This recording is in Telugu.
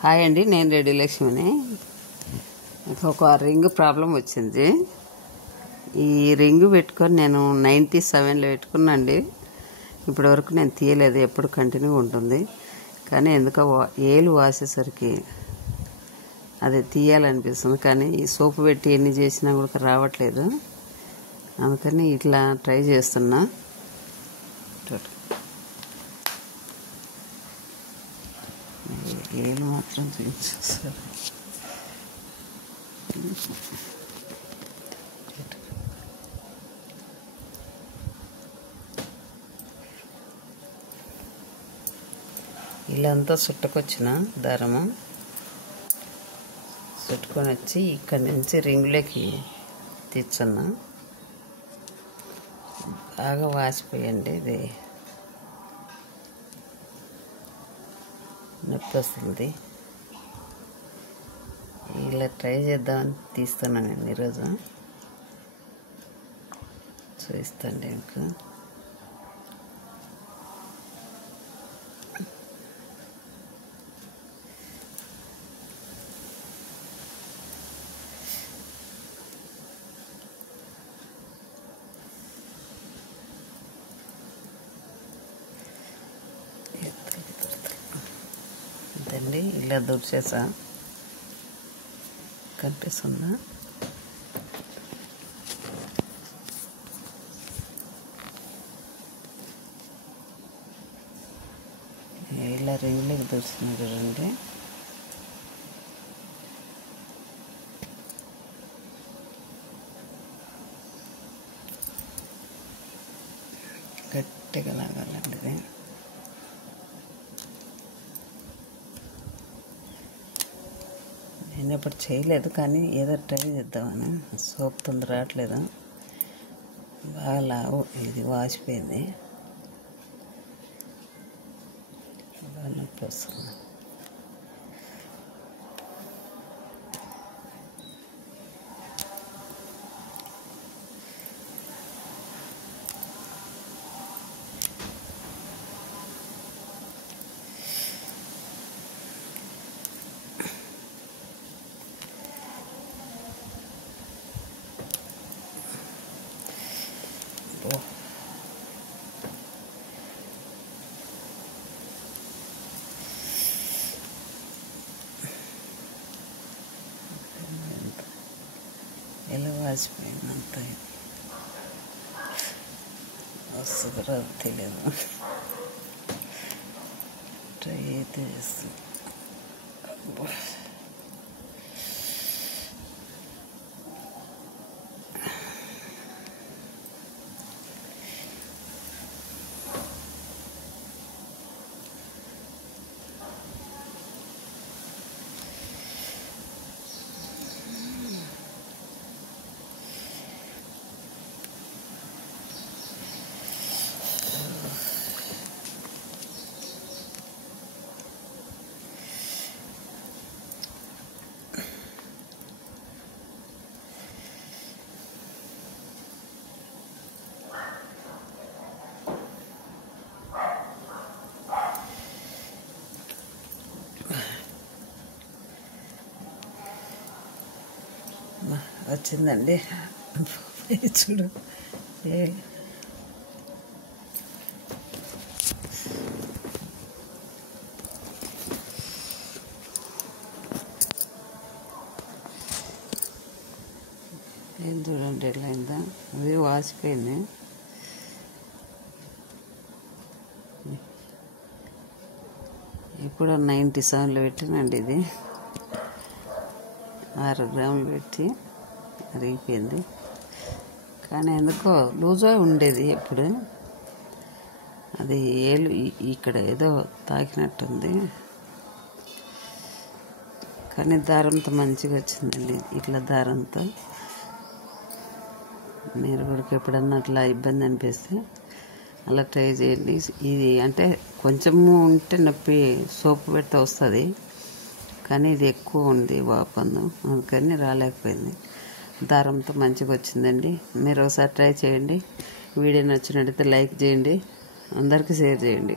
హాయ్ అండి, నేను రెడ్డి లక్ష్మిని. ఒక రింగ్ ప్రాబ్లం వచ్చింది. ఈ రింగ్ పెట్టుకొని నేను 97లో పెట్టుకున్నాండి. ఇప్పటివరకు నేను తీయలేదు, ఎప్పుడు కంటిన్యూ ఉంటుంది. కానీ ఎందుకో ఏలు వాసేసరికి అది తీయాలనిపిస్తుంది. కానీ ఈ సోపు పెట్టి ఎన్ని చేసినా కూడా రావట్లేదు. అందుకని ఇట్లా ట్రై చేస్తున్నా. ఏలు మాత్రం చూపించేస్తారు. ఇల్లంతా చుట్టుకొచ్చిన దారము చుట్టుకొని వచ్చి ఇక్కడి నుంచి రింగులోకి తెచ్చున్నా. బాగా వాసిపోయండి, ఇది నొప్పి వస్తుంది. ఇలా ట్రై చేద్దామని తీస్తున్నాను నేను ఈరోజు. చూపిస్తాండి మీకు. ఇదండి, ఇలా దుడిచేసా. కనిపిస్తుందా? ఇలా రింగులకి దుడుస్తుంది చూడండి. గట్టిగా లాగాలండి ఇది. నేను ఎప్పుడు చేయలేదు, కానీ ఏదో ట్రై చేద్దామని. సోప్ తొందర రావట్లేదు, బాగా ఇది వాసిపోయింది, బాగా నొప్పి వస్తుంది. ఎలా వాసిపోయిందంత వస్తుంది రాదు తెలియదు. ట్రై అయితే చేస్తుంది. వచ్చిందండి, చూడు. ఏం చూడండి ఎట్లా అయిందా, అది వాసిపోయింది. ఇప్పుడు 97లో పెట్టినండి. ఇది 6 గ్రాములు పెట్టి అరిగిపోయింది. కానీ ఎందుకో లూజుగా ఉండేది ఎప్పుడు. అది ఏలు ఇక్కడ ఏదో తాకినట్టుంది. కానీ దారంతో మంచిగా వచ్చిందండి. ఇట్లా దారంతో మీరు కూడా ఎప్పుడన్నా అట్లా ఇబ్బంది అనిపిస్తే అలా ట్రై చేయండి. ఇది అంటే కొంచెము ఉంటే నొప్పి సోపు పెడితే వస్తుంది, కానీ ఇది ఎక్కువ ఉంది వాపందు, అందుకని రాలేకపోయింది. దారంతో మంచిగా వచ్చిందండి. మీరు ఒకసారి ట్రై చేయండి. వీడియో నచ్చినట్టయితే లైక్ చేయండి, అందరికీ షేర్ చేయండి.